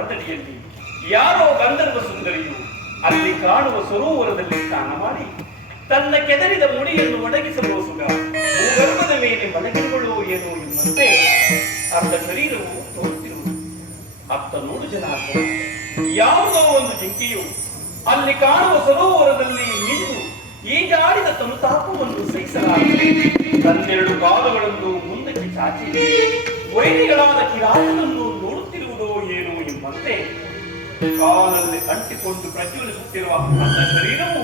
ಮರದಡಿಯಲ್ಲಿ ಯಾರೋ ಗಂಧರ್ವ ಸುಂದರಿಯು ಅಲ್ಲಿ ಕಾಣುವ ಸರೋವರದಲ್ಲಿ ಸ್ನಾನ ಮಾಡಿ ತನ್ನ ಕೆದರಿದ ಮುಡಿಯನ್ನು ಒಣಗಿಸಲು ಸುಗ ಭೂಗರ್ಭದ ಮೇಲೆ ಮಲಗಿರುವಳು ಏನೋ ಎಂಬಂತೆ ಅರ್ಧ ಶರೀರವು ತೋರುತ್ತಿರುವುದು. ಅತ್ತ 100 ಜನ ಯಾವುದೋ ಒಂದು ಜಿಂಕೆಯು ಅಲ್ಲಿ ಕಾಣುವ ಸರೋವರದಲ್ಲಿ ನಿಂತು ಈಗಾಡಿದ ತನುತಾಪವನ್ನು ಸಹಿಸಲಾಗಿದೆ. ತನ್ನೆರಡು ಕಾಲುಗಳನ್ನು ಮುಂದಕ್ಕೆ ಚಾಚಿ ವೈರಿಗಳಾದ ಕಿರಾತನನ್ನು ನೋಡುತ್ತಿರುವುದೋ ಏನೋ ಎಂಬಂತೆ ಕಾಲಲ್ಲಿ ಅಂಟಿಕೊಂಡು ಪ್ರಜ್ವಲಿಸುತ್ತಿರುವ ಅರ್ಧ ಶರೀರವು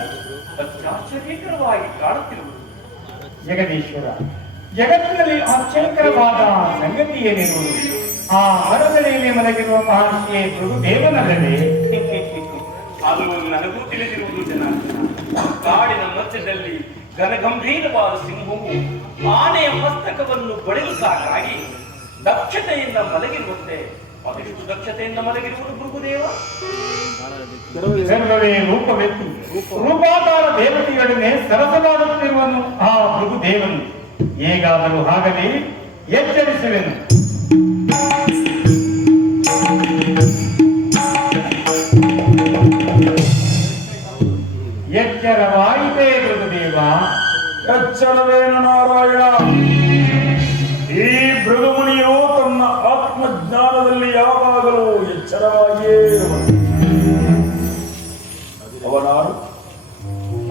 ಅತ್ಯಾಶ್ಚರ್ಯಕರವಾಗಿ ಕಾಣುತ್ತಿರುವುದು. ಜಗದೀಶ್ವರ, ಜಗತ್ತಿನಲ್ಲಿ ಆಶ್ಚರ್ಯಕರವಾದ ಸಂಗತಿ ಏನೆನ್ನುವುದು ಆ ಮರದಡಿಯಲ್ಲಿ ಮಲಗಿರುವ ಮಹರ್ಷಿ ದೇವನಲ್ಲದೆ ಅದು ನನಗೂ ತಿಳಿದಿರುವುದು ಜನಾರ್ದನ. ಕಾಡಿನ ಮಧ್ಯದಲ್ಲಿ ಘನಗಂಭೀರವಾದ ಸಿಂಹವು ಆನೆಯ ಮಸ್ತಕವನ್ನು ಬಳಿಲು ಸಾಕಾಗಿ ದಕ್ಷತೆಯಿಂದ ಮಲಗಿರುವಂತೆ ಅದೆಷ್ಟು ದಕ್ಷತೆಯಿಂದ ಮಲಗಿರುವುದು ಭೃಗುದೇವ. ರೂಪವೆತ್ತು ರೂಪಾಕಾರ ದೇವತೆಯೊಡನೆ ಸರಸವಾಡುತ್ತಿರುವನು ಆ ಭೃಗುದೇವನು. ಹೇಗಾದರೂ ಆಗಲಿ ಎಚ್ಚರಿಸುವೆನು. ಎಚ್ಚರವಾಯಿತೇ ಭೃಗುದೇವ? ಎಚ್ಚರವೇನು ನಾರಾಯಣ? ಈ ಭೃಗುಮುನಿಯು ತನ್ನ ಆತ್ಮಜ್ಞಾನದಲ್ಲಿ ಯಾವಾಗಲೂ ಎಚ್ಚರವಾಗಿಯೇ ಇರುವನು.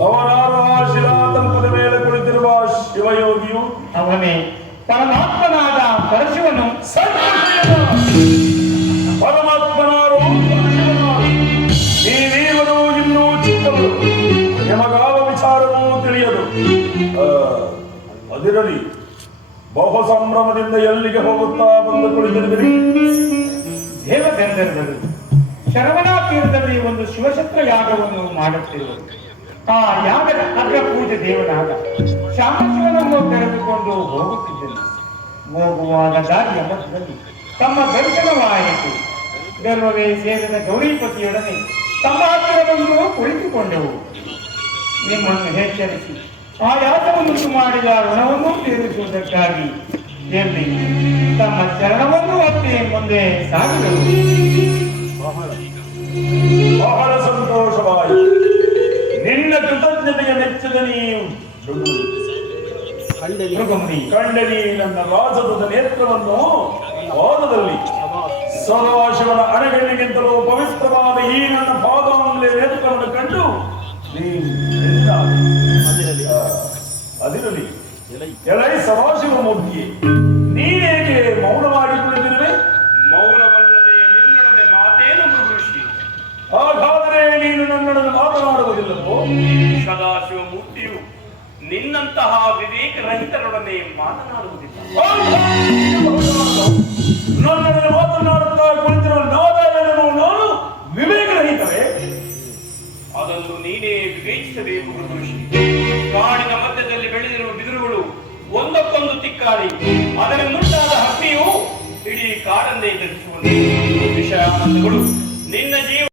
ಅವನಾರು ಆ ಶಿಲಾತಂಪದ ಮೇಲೆ ಕುಳಿತಿರುವ ಶಿವಯೋಗಿಯು ಅವನೇ ಪರಮಾತ್ಮನಾದ ಪರಶಿವನು. ಪರಮಾತ್ಮನಾರು ನೀವೀವರು ಇನ್ನೂ ಚಿಕ್ಕವರು, ನಿಮಗಾವ ವಿಚಾರವೂ ತಿಳಿಯದು. ಅದಿರಲಿ, ಬಹು ಸಂಭ್ರಮದಿಂದ ಎಲ್ಲಿಗೆ ಹೋಗುತ್ತಾ ಬಂದು ಕುಳಿತಿರುವಿರಿ? ದೇವಗಂಧರ್ವರು ಶರವಣ ತೀರದಲ್ಲಿ ಒಂದು ಶಿವಶಸ್ತ್ರ ಯಾಗವನ್ನು ಮಾಡುತ್ತಿರುವರು. ಆ ಯಾಗದ ಅಗ್ರ ಪೂಜೆ ದೇವನಾದ ಶಾಮಶಿವನನ್ನು ತೆರೆದುಕೊಂಡು ಹೋಗುತ್ತಿದ್ದನು. ಹೋಗುವಾಗ ದಾರಿಯ ಮಧ್ಯದಲ್ಲಿ ತಮ್ಮ ದರ್ಶನವಾಯಿತು. ಗರ್ವವೇ ಸೇರಿದ ಗೌರಿಪತಿಯೊಡನೆ ತಮ್ಮ ಹತ್ತಿರ ಬಂದು ಕುಳಿತುಕೊಂಡೆವು. ನಿಮ್ಮನ್ನು ಎಚ್ಚರಿಸಿ ಆ ಯಾಗವನ್ನು ಮಾಡಿದ ಋಣವನ್ನು ತೀರಿಸುವುದಕ್ಕಾಗಿ ಎಲ್ಲಿ ತಮ್ಮ ಚರಣವನ್ನು ಒತ್ತಿ ಮುಂದೆ ಸಾಗಿದರು. ಬಹಳ ಸಂತೋಷವಾಯಿತು. ನಿನ್ನ ಕೃತಜ್ಞತೆಯ ಮೆಚ್ಚದ ನೀವು ಕಂಡನಿ ನನ್ನ ರಾಜದ ನೇತ್ರವನ್ನು ಪಾದದಲ್ಲಿ ಸದಾಶಿವನ ಅಣೆಗಣ್ಣಿಗಿಂತಲೂ ಪವಿತ್ರವಾದ ಈ ನನ್ನ ಪಾದಾಂಗುಲಿಯ ನೇತ್ರವನ್ನು ಕಂಡು ಅದಿರಲಿ ಎಲೈ ಸದಾಶಿವ ಮೂರ್ತಿಯೇ, ನೀನೇಕೆ ಮೌನವಾಗಿ ಕುಳಿತಿರುವೆ? ಮೌನವಲ್ಲದೆ ನಿನ್ನೊಡನೆ ಮಾತೇನು ಮೃಗೃಷಿ? ಹಾಗಾದರೆ ನೀನು ನನ್ನೊಡನೆ ಮಾತನಾಡುವುದಿಲ್ಲವೋ? ಸದಾಶಿವ ಮೂರ್ತಿಯು ನಿನ್ನಂತಹ ವಿವೇಕ ರಹಿತರೊಡನೆ ಮಾತನಾಡುವುದಿಲ್ಲ. ನನ್ನೊಡನೆ ಮಾತನಾಡುತ್ತಾ ಕುಳಿತಿರುವ ನಾವೇನೋ ನಾನು ವಿವೇಕ ರಹಿತವೇ? ಅದನ್ನು ನೀನೇ ವಿವೇಚಿಸಬೇಕು ಮೃಗೃಷಿ. ಕಾಡಿನ ಮಧ್ಯದಲ್ಲಿ ಬೆಳೆದಿರುವ ಬಿದಿರುಗಳು ಒಂದಕ್ಕೊಂದು ತಿಕ್ಕಾಡಿ ಅದರ ಮುಂದಾದ ಹಕ್ಕಿಯು ಇಡೀ ಕಾಡನ್ನೇ ಧರಿಸುವುದು. ವಿಷಯಾನಂದಗಳು